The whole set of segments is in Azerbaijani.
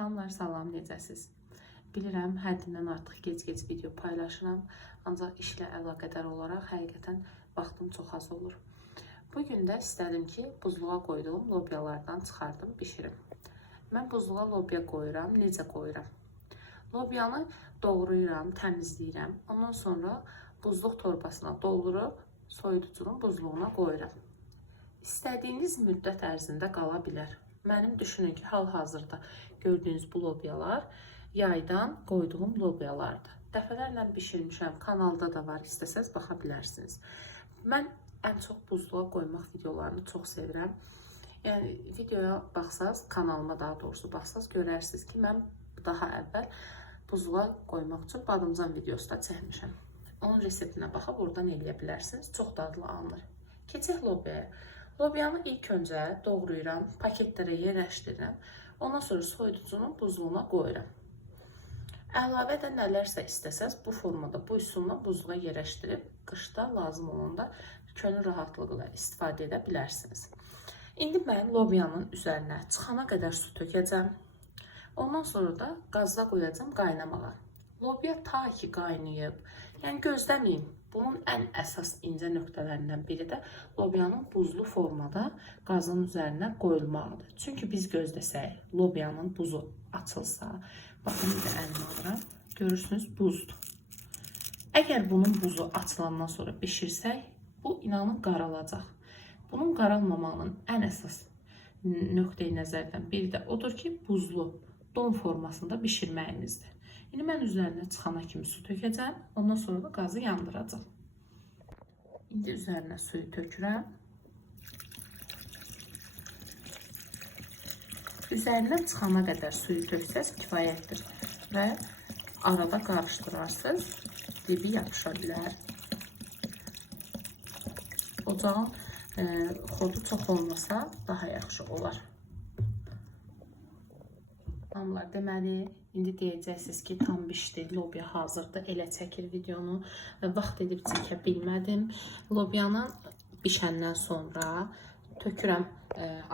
Xanımlar, salam, necəsiz? Bilirəm, həddindən artıq gec-gec video paylaşıram, ancaq işlə əlaqədar olaraq həqiqətən vaxtım çox az olur. Bugün də istədim ki, buzluğa qoyduğum lobyalardan çıxardım, bişirim. Mən buzluğa lobya qoyuram, necə qoyuram? Lobyanı doğrayıram, təmizləyirəm. Ondan sonra buzluq torbasına doldurub, soyuducunun buzluğuna qoyuram. İstədiyiniz müddət ərzində qala bilər. Mənim düşünün ki, hal-hazırda gördüyünüz bu lobyalar yaydan qoyduğum lobyalardır. Dəfələrlə bişirmişəm, kanalda da var, istəsəz baxa bilərsiniz. Mən ən çox buzluğa qoymaq videolarını çox sevirəm. Yəni, videoya baxsaz, kanalıma daha doğrusu baxsaz, görərsiniz ki, mən daha əvvəl buzluğa qoymaq üçün badımcan videosu da çəkmişəm. Onun reseptinə baxıb oradan eləyə bilərsiniz. Çox dadlı alınır. Keçək lobyaya. Lobyanı ilk öncə doğrayıram, paketlərə yerləşdirirəm. Ondan sonra soyuducunun buzluğuna qoyuram. Əlavə də nələrsə istəsəz bu formada, bu üsulla buzluğa yerləşdirib, qışda lazım olanda könül rahatlıqla istifadə edə bilərsiniz. İndi mən lobyanın üzərinə çıxana qədər su tökəcəm. Ondan sonra da qazda qoyacam qaynamağa. Lobya ta ki qaynayıb, yəni gözləməyin. Bunun ən əsas incə nöqtələrindən biri də lobyanın buzlu formada qazın üzərinə qoyulmağıdır. Çünki biz gözləsək, lobyanın buzu açılsa, baxın, bir də əlimi alıram, görürsünüz buzdur. Əgər bunun buzu açılandan sonra bişirsək, bu inanın qaralacaq. Bunun qaralmamağının ən əsas nöqteyi nəzərdən biri də odur ki, buzlu don formasında bişirməyimizdir. İndi mən üzərinə çıxana kimi su tökəcəm, ondan sonra da qazı yandıracam. İndi üzərinə suyu tökürəm. Üzərinə çıxana qədər suyu töksəz kifayətdir və arada qarışdırarsınız, dibi yapışa bilər. Ocağın xodu çox olmasa daha yaxşı olar. Xanımlar, deməli, indi deyəcəksiniz ki, tam bişdi, lobya hazırdır, elə çəkir videonu, vaxt edib çəkə bilmədim. Lobyanı bişəndən sonra tökürəm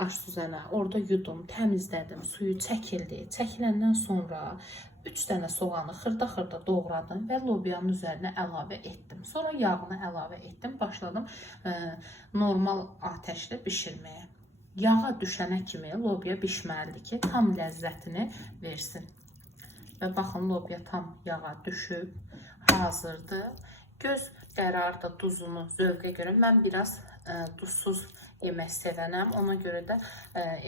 aş süzənə, orada yudum, təmizlədim, suyu çəkildi. Çəkiləndən sonra 3 dənə soğanı xırda-xırda doğradım və lobyanın üzərinə əlavə etdim. Sonra yağını əlavə etdim, başladım normal atəşlə bişirməyə. Yağa düşənə kimi lobya bişməlidir ki, tam ləzzətini versin. Və baxın, lobya tam yağa düşüb, hazırdır. Göz qərarda duzunu zövqə görə. Mən biraz duzsuz yemək sevənəm. Ona görə də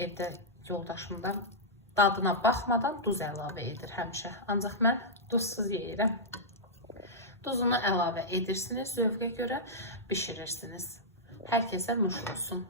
evdə yoldaşım da dadına baxmadan duz əlavə edir həmişə. Ancaq mən duzsuz yeyirəm. Duzunu əlavə edirsiniz, zövqə görə bişirirsiniz. Hər kəsə nuş olsun.